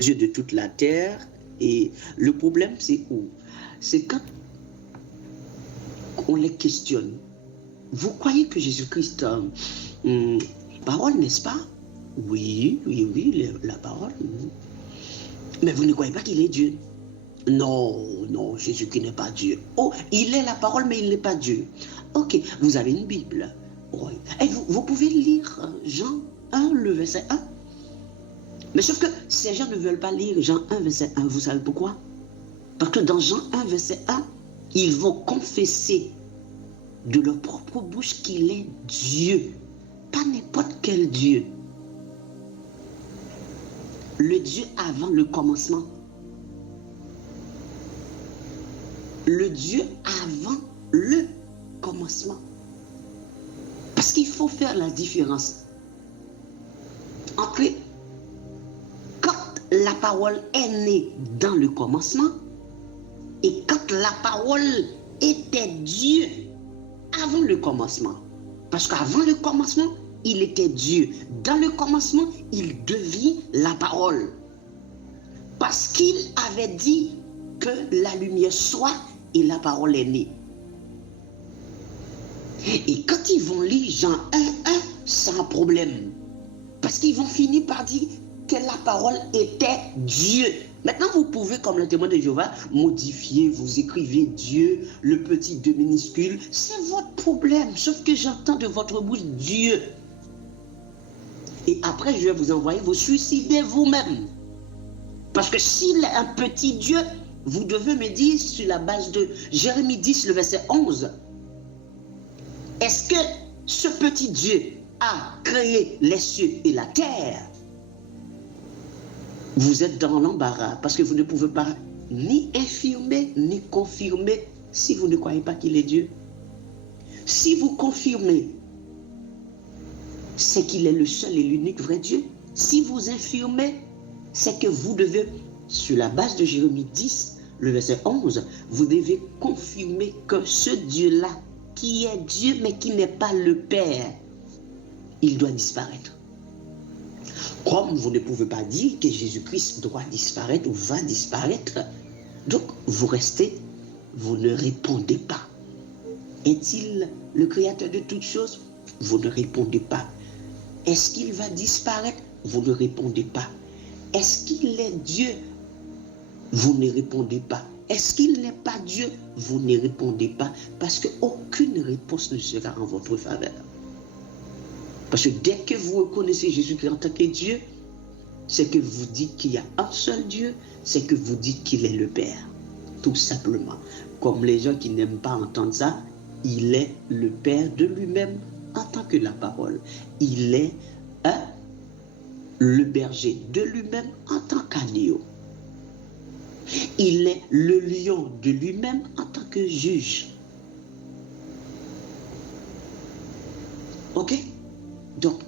Dieu de toute la terre. Et le problème, c'est où? C'est quand on les questionne. Vous croyez que Jésus-Christ parole, n'est-ce pas? Oui, oui, oui, la parole. Mais vous ne croyez pas qu'il est Dieu? Non, non, Jésus-Christ n'est pas Dieu. Oh, il est la parole, mais il n'est pas Dieu. Ok, vous avez une Bible. Oui. Et vous pouvez lire Jean 1, le verset 1. Mais sauf que ces gens ne veulent pas lire Jean 1, verset 1. Vous savez pourquoi? Parce que dans Jean 1, verset 1, ils vont confesser de leur propre bouche qu'il est Dieu. Pas n'importe quel Dieu. Le Dieu avant le commencement. Le Dieu avant le commencement. Parce qu'il faut faire la différence entre quand la parole est née dans le commencement et quand la parole était Dieu avant le commencement. Parce qu'avant le commencement, il était Dieu. Dans le commencement, il devient la parole. Parce qu'il avait dit que la lumière soit et la parole est née. Et quand ils vont lire Jean 1, 1, sans problème. Parce qu'ils vont finir par dire que la parole était Dieu. Maintenant, vous pouvez, comme le témoin de Jéhovah, modifier, vous écrivez Dieu, le petit 2 minuscule. C'est votre problème, sauf que j'entends de votre bouche Dieu. Et après, je vais vous envoyer vous suicider vous-même. Parce que s'il est un petit Dieu, vous devez me dire sur la base de Jérémie 10, le verset 11. Est-ce que ce petit Dieu a créé les cieux et la terre? Vous êtes dans l'embarras parce que vous ne pouvez pas ni infirmer ni confirmer si vous ne croyez pas qu'il est Dieu. Si vous confirmez, c'est qu'il est le seul et l'unique vrai Dieu. Si vous infirmez, c'est que vous devez, sur la base de Jérémie 10, le verset 11, vous devez confirmer que ce Dieu-là, qui est Dieu mais qui n'est pas le Père, il doit disparaître. Comme vous ne pouvez pas dire que Jésus-Christ doit disparaître ou va disparaître, donc vous restez, vous ne répondez pas. Est-il le créateur de toutes choses? Vous ne répondez pas. Est-ce qu'il va disparaître? Vous ne répondez pas. Est-ce qu'il est Dieu? Vous ne répondez pas. Est-ce qu'il n'est pas Dieu? Vous ne répondez pas parce qu'aucune réponse ne sera en votre faveur. Parce que dès que vous reconnaissez Jésus-Christ en tant que Dieu, c'est que vous dites qu'il y a un seul Dieu, c'est que vous dites qu'il est le Père. Tout simplement. Comme les gens qui n'aiment pas entendre ça, il est le Père de lui-même en tant que la parole. Il est le berger de lui-même en tant qu'agneau. Il est le lion de lui-même en tant que juge. Ok? Donc,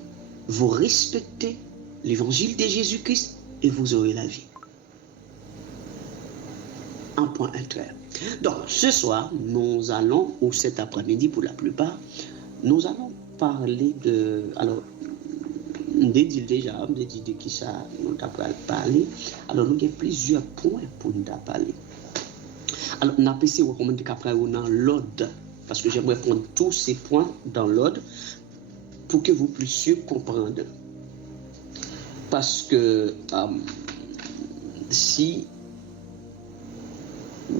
vous respectez l'évangile de Jésus-Christ et vous aurez la vie. Un point interne. Donc, ce soir, nous allons, ou cet après-midi pour la plupart, nous allons parler de... Alors, déjà, de qui ça nous avons parlé. Alors, nous avons plusieurs points pour nous parler. Alors, nous avons essayé de recommander qu'après, dans l'ordre, parce que j'aimerais prendre tous ces points dans l'ordre, pour que vous puissiez comprendre. Parce que si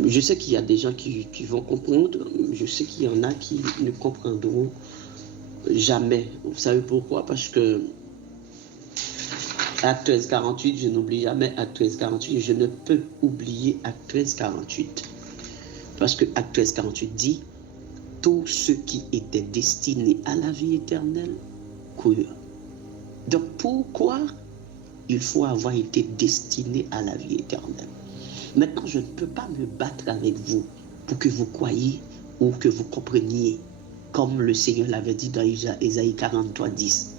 je sais qu'il y a des gens qui vont comprendre, je sais qu'il y en a qui ne comprendront jamais. Vous savez pourquoi? Parce que Acte 13-48, je n'oublie jamais Acte 13-48, je ne peux oublier Acte 13-48. Parce que Acte 13-48 dit tous ceux qui étaient destinés à la vie éternelle crurent. Donc pourquoi il faut avoir été destiné à la vie éternelle? Maintenant, je ne peux pas me battre avec vous pour que vous croyiez ou que vous compreniez, comme le Seigneur l'avait dit dans Ésaïe 43, 10.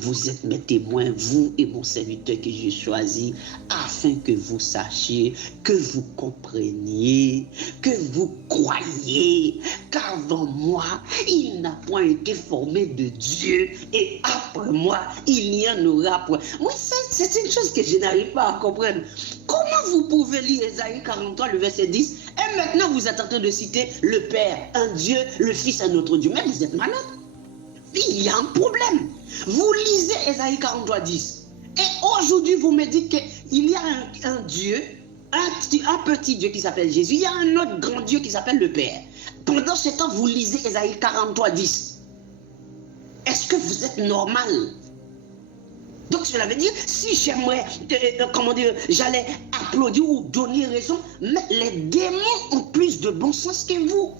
Vous êtes mes témoins, vous et mon serviteur que j'ai choisi, afin que vous sachiez, que vous compreniez, que vous croyiez qu'avant moi, il n'a point été formé de Dieu, et après moi, il n'y en aura point. Moi, c'est une chose que je n'arrive pas à comprendre. Comment vous pouvez lire Ésaïe 43, le verset 10, et maintenant vous êtes en train de citer le Père, un Dieu, le Fils, un autre Dieu. Mais vous êtes malade. Il y a un problème. Vous lisez Ésaïe 43, 10. Et aujourd'hui, vous me dites qu'il y a un Dieu, un petit Dieu qui s'appelle Jésus. Il y a un autre grand Dieu qui s'appelle le Père. Pendant ce temps, vous lisez Ésaïe 43, 10. Est-ce que vous êtes normal? Donc cela veut dire, si j'aimerais, j'allais applaudir ou donner raison, mais les démons ont plus de bon sens que vous.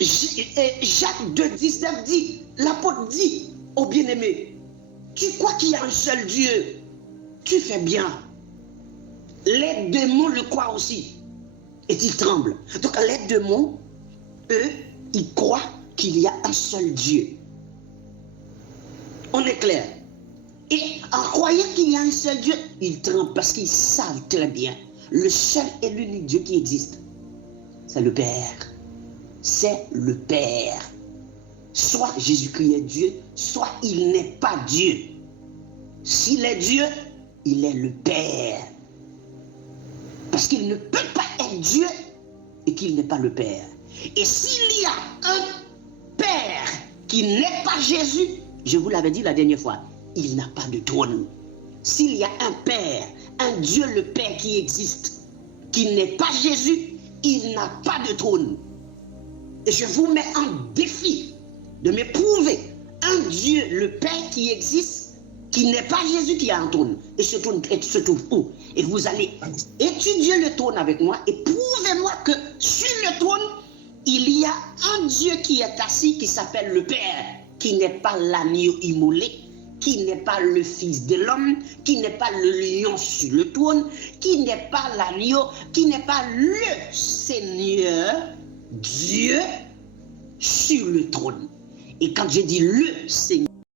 Jacques 2, 19 dit, l'apôtre dit au bien-aimé, tu crois qu'il y a un seul Dieu, tu fais bien. Les démons le croient aussi, et ils tremblent. Donc les démons, eux, ils croient qu'il y a un seul Dieu. On est clair. Et en croyant qu'il y a un seul Dieu, ils tremblent parce qu'ils savent très bien, le seul et l'unique Dieu qui existe, c'est le Père. C'est le Père. Soit Jésus-Christ est Dieu, soit il n'est pas Dieu. S'il est Dieu, il est le Père. Parce qu'il ne peut pas être Dieu et qu'il n'est pas le Père. Et s'il y a un Père qui n'est pas Jésus, je vous l'avais dit la dernière fois, il n'a pas de trône. S'il y a un Père, un Dieu le Père qui existe, qui n'est pas Jésus, il n'a pas de trône. Et je vous mets en défi de me prouver un Dieu, le Père qui existe, qui n'est pas Jésus qui a un trône. Et ce trône se trouve où? Et vous allez étudier le trône avec moi et prouvez-moi que sur le trône, il y a un Dieu qui est assis qui s'appelle le Père, qui n'est pas l'agneau immolé, qui n'est pas le Fils de l'homme, qui n'est pas le lion sur le trône, qui n'est pas l'agneau, qui n'est pas le Seigneur Dieu sur le trône. Et quand je dis le Seigneur,